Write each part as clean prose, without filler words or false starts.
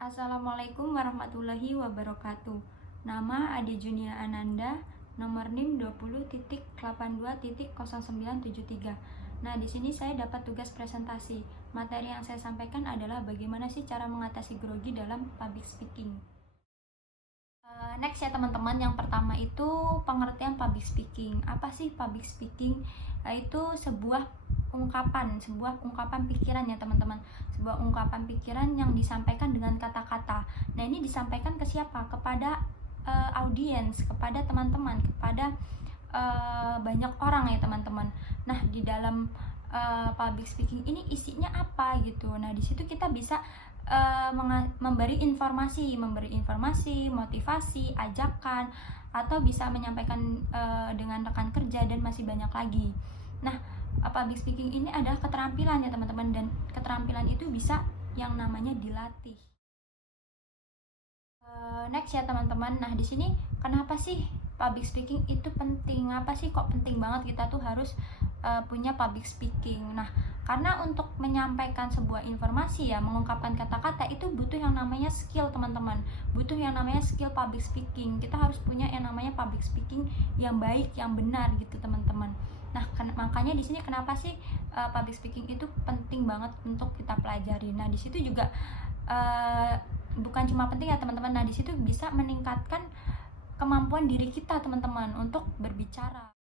Assalamualaikum warahmatullahi wabarakatuh. Nama Ade Junia Ananda, nomor NIM 20.82.0973. Nah, di sini saya dapat tugas presentasi. Materi yang saya sampaikan adalah bagaimana sih cara mengatasi grogi dalam public speaking. Next ya teman-teman, yang pertama itu pengertian public speaking. Apa sih public speaking? Itu sebuah ungkapan pikiran ya teman-teman. Sebuah ungkapan pikiran yang disampaikan dengan kata-kata. Nah, ini disampaikan ke siapa? Kepada audiens, kepada teman-teman, kepada banyak orang ya teman-teman. Nah, di dalam public speaking ini isinya apa gitu. Nah, di situ kita bisa memberi informasi, motivasi, ajakan, atau bisa menyampaikan dengan rekan kerja, dan masih banyak lagi. Nah, public speaking ini adalah keterampilan ya teman-teman, dan keterampilan itu bisa yang namanya dilatih. Next ya teman-teman. Nah, di sini kenapa sih public speaking itu penting? Apa sih kok penting banget kita tuh harus punya public speaking? Nah, karena untuk menyampaikan sebuah informasi ya, mengungkapkan kata-kata itu butuh yang namanya skill teman-teman. Butuh yang namanya skill public speaking. Kita harus punya yang namanya public speaking yang baik, yang benar gitu teman-teman. Nah, makanya di sini kenapa sih public speaking itu penting banget untuk kita pelajari. Nah, di situ juga bukan cuma penting ya teman-teman. Nah, di situ bisa meningkatkan kemampuan diri kita teman-teman untuk berbicara.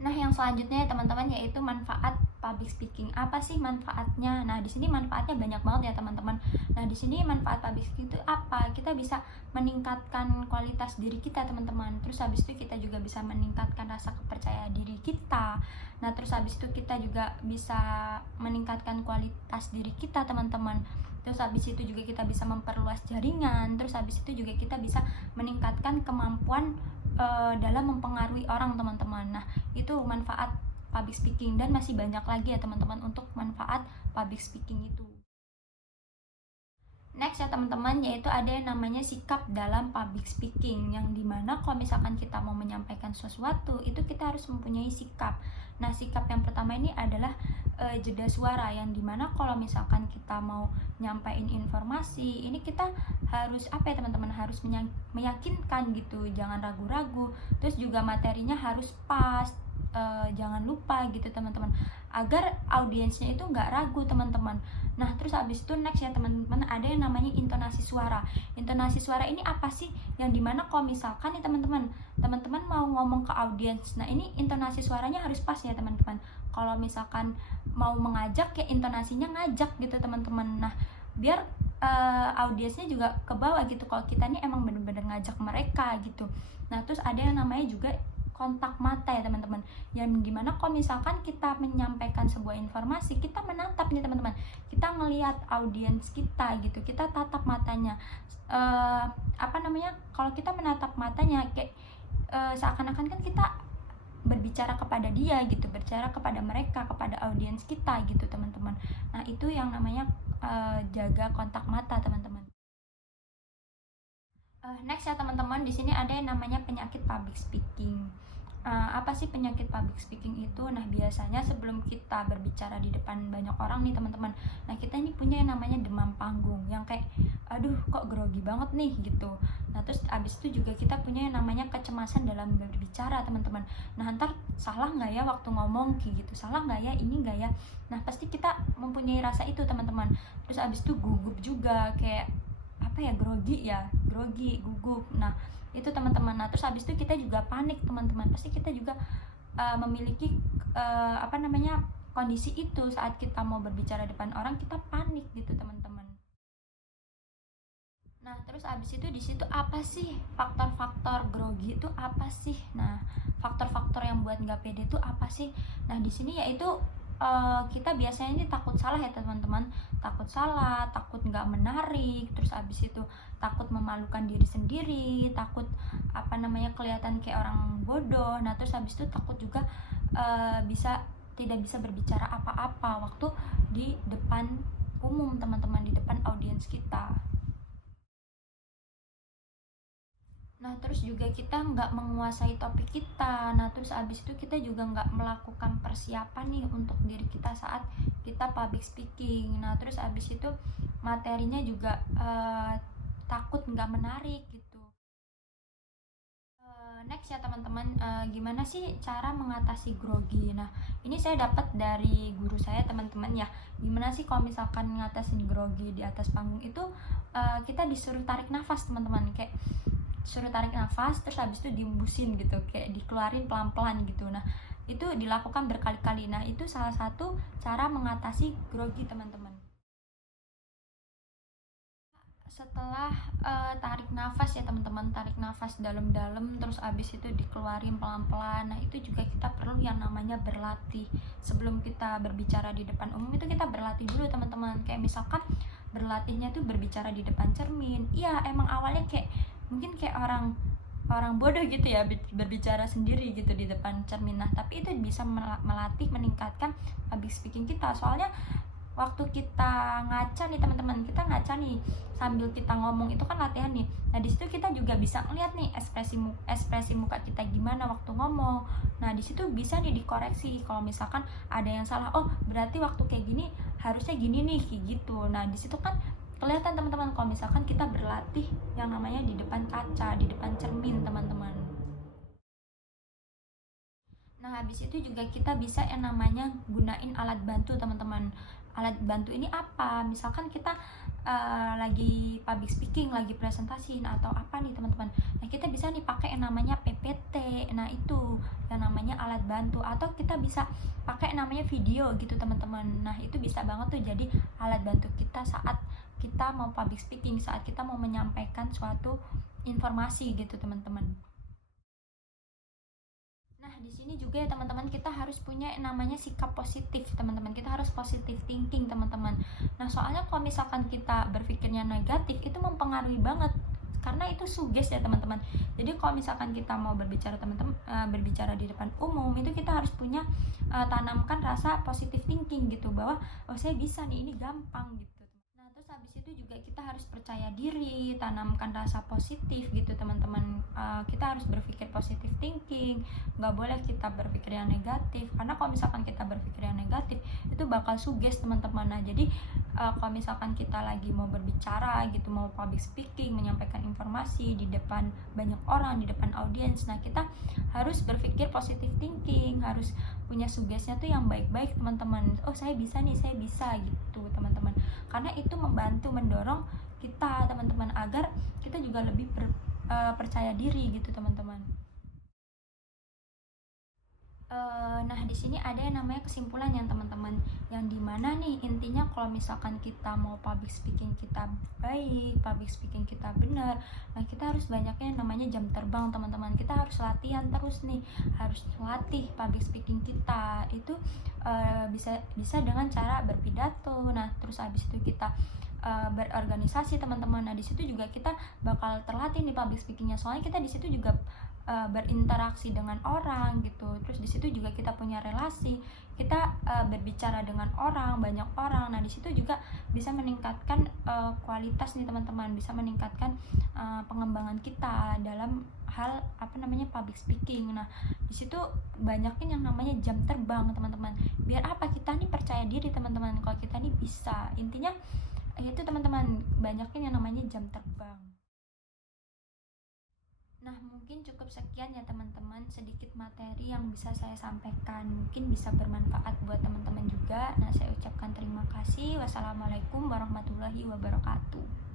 Nah, yang selanjutnya ya teman-teman, yaitu manfaat public speaking. Apa sih manfaatnya? Nah, di sini manfaatnya banyak banget ya teman-teman. Nah, di sini manfaat public speaking itu apa? Kita bisa meningkatkan kualitas diri kita teman-teman. Terus habis itu kita juga bisa meningkatkan rasa kepercayaan diri kita. Nah, terus habis itu kita juga bisa meningkatkan kualitas diri kita teman-teman. Terus habis itu juga kita bisa memperluas jaringan. Terus habis itu juga kita bisa meningkatkan kemampuan dalam mempengaruhi orang teman-teman. Nah, itu manfaat public speaking, dan masih banyak lagi ya teman-teman untuk manfaat public speaking itu. Next ya teman-teman, yaitu ada yang namanya sikap dalam public speaking, yang dimana kalau misalkan kita mau menyampaikan sesuatu itu kita harus mempunyai sikap. Nah, sikap yang pertama ini adalah jeda suara, yang dimana kalau misalkan kita mau nyampaikan informasi ini kita harus apa ya teman-teman, harus meyakinkan gitu, jangan ragu-ragu. Terus juga materinya harus pas, jangan lupa gitu teman-teman, agar audiensnya itu nggak ragu teman-teman. Nah, terus habis itu next ya teman-teman, ada yang namanya intonasi suara. Intonasi suara ini apa sih? Yang dimana kalau misalkan nih teman-teman mau ngomong ke audiens, nah ini intonasi suaranya harus pas ya teman-teman. Kalau misalkan mau mengajak ya intonasinya ngajak gitu teman-teman. Nah, biar audiensnya juga ke bawah gitu kalau kita nih emang bener-bener ngajak mereka gitu. Nah, terus ada yang namanya juga kontak mata ya teman-teman, yang dimana kalau misalkan kita menyampaikan sebuah informasi, kita menatap nih teman-teman, kita ngelihat audiens kita gitu, kita tatap matanya. Kalau kita menatap matanya kayak seakan-akan kan kita berbicara kepada dia gitu, berbicara kepada mereka, kepada audiens kita gitu teman-teman. Nah, itu yang namanya jaga kontak mata teman-teman. Next ya teman-teman, di sini ada yang namanya penyakit public speaking. Apa sih penyakit public speaking itu? Nah, biasanya sebelum kita berbicara di depan banyak orang nih teman-teman, nah kita ini punya yang namanya demam panggung, yang kayak aduh kok grogi banget nih gitu. Nah, terus abis itu juga kita punya yang namanya kecemasan dalam berbicara teman-teman. Nah, ntar salah nggak ya waktu ngomong kayak gitu, salah nggak ya ini nggak ya. Nah, pasti kita mempunyai rasa itu teman-teman. Terus abis itu gugup juga, kayak apa ya, grogi, gugup. Nah, itu teman-teman. Nah, terus habis itu kita juga panik teman-teman, pasti kita juga memiliki kondisi itu saat kita mau berbicara depan orang, kita panik gitu teman-teman. Nah, terus habis itu di situ apa sih faktor-faktor grogi itu apa sih? Nah, faktor-faktor yang buat nggak pede itu apa sih? Nah, di sini yaitu kita biasanya ini takut salah ya teman-teman, takut salah, takut nggak menarik, terus abis itu takut memalukan diri sendiri, takut kelihatan kayak orang bodoh. Nah, terus abis itu takut juga tidak bisa berbicara apa-apa waktu di depan umum teman-teman, di depan audiens kita. Nah, terus juga kita nggak menguasai topik kita. Nah, terus abis itu kita juga nggak melakukan persiapan nih untuk diri kita saat kita public speaking. Nah terus abis itu materinya juga takut nggak menarik gitu. Next ya teman-teman, gimana sih cara mengatasi grogi? Nah ini saya dapat dari guru saya teman-teman ya. Gimana sih kalau misalkan ngatasin grogi di atas panggung itu, kita disuruh tarik nafas teman-teman, kayak suruh tarik nafas terus habis itu diembusin gitu, kayak dikeluarin pelan-pelan gitu. Nah itu dilakukan berkali-kali. Nah itu salah satu cara mengatasi grogi teman-teman. Setelah tarik nafas ya teman-teman, tarik nafas dalam-dalam terus abis itu dikeluarin pelan-pelan. Nah itu juga kita perlu yang namanya berlatih. Sebelum kita berbicara di depan umum itu kita berlatih dulu teman-teman. Kayak misalkan berlatihnya tuh berbicara di depan cermin. Iya emang awalnya kayak mungkin kayak orang bodoh gitu ya, berbicara sendiri gitu di depan cermin. Nah tapi itu bisa melatih, meningkatkan public speaking kita. Soalnya waktu kita ngaca nih teman-teman, kita ngaca nih sambil kita ngomong itu kan latihan nih. Nah disitu kita juga bisa ngeliat nih ekspresi muka kita gimana waktu ngomong. Nah disitu bisa nih dikoreksi kalau misalkan ada yang salah. Oh berarti waktu kayak gini harusnya gini nih, kayak gitu. Nah disitu kan kelihatan teman-teman kalau misalkan kita berlatih yang namanya di depan kaca, di depan cermin teman-teman. Nah habis itu juga kita bisa yang namanya gunain alat bantu teman-teman. Alat bantu ini apa? Misalkan kita lagi public speaking, lagi presentasi atau apa nih teman-teman. Nah kita bisa nih pakai yang namanya PPT. Nah itu yang namanya alat bantu. Atau kita bisa pakai yang namanya video gitu teman-teman. Nah itu bisa banget tuh jadi alat bantu kita saat kita mau public speaking, saat kita mau menyampaikan suatu informasi gitu teman-teman. Nah, di sini juga ya teman-teman, kita harus punya namanya sikap positif, teman-teman. Kita harus positive thinking, teman-teman. Nah, soalnya kalau misalkan kita berpikirnya negatif, itu mempengaruhi banget karena itu suges ya teman-teman. Jadi kalau misalkan kita mau berbicara teman-teman, berbicara di depan umum, itu kita harus punya tanamkan rasa positive thinking gitu, bahwa oh saya bisa nih, ini gampang gitu. Nah terus habis itu juga kita harus percaya diri, tanamkan rasa positif gitu teman-teman. Kita harus berpikir positive thinking, nggak boleh kita berpikir yang negatif, karena kalau misalkan kita berpikir yang negatif itu bakal suges teman-teman. Nah jadi kalau misalkan kita lagi mau berbicara gitu, mau public speaking, menyampaikan informasi di depan banyak orang, di depan audiens, nah kita harus berpikir positive thinking, harus punya sugesnya tuh yang baik-baik teman-teman. Oh saya bisa nih, saya bisa gitu teman-teman, karena itu membantu mendorong kita teman-teman agar kita juga lebih percaya diri gitu teman-teman. Nah di sini ada yang namanya kesimpulan yang teman-teman, yang dimana nih intinya kalau misalkan kita mau public speaking kita baik, public speaking kita benar, nah kita harus banyaknya namanya jam terbang teman-teman. Kita harus latihan terus nih, harus latih public speaking kita itu bisa dengan cara berpidato. Nah terus habis itu kita berorganisasi teman-teman. Nah di situ juga kita bakal terlatih nih public speakingnya, soalnya kita di situ juga berinteraksi dengan orang gitu. Terus di situ juga kita punya relasi, kita berbicara dengan orang, banyak orang. Nah di situ juga bisa meningkatkan kualitas nih teman-teman, bisa meningkatkan pengembangan kita dalam hal apa namanya public speaking. Nah di situ banyakin yang namanya jam terbang teman-teman, biar apa, kita nih percaya diri teman-teman kalau kita nih bisa. Intinya itu teman-teman, banyakin yang namanya jam terbang. Nah mungkin cukup sekian ya teman-teman, sedikit materi yang bisa saya sampaikan, mungkin bisa bermanfaat buat teman-teman juga. Nah saya ucapkan terima kasih. Wassalamualaikum warahmatullahi wabarakatuh.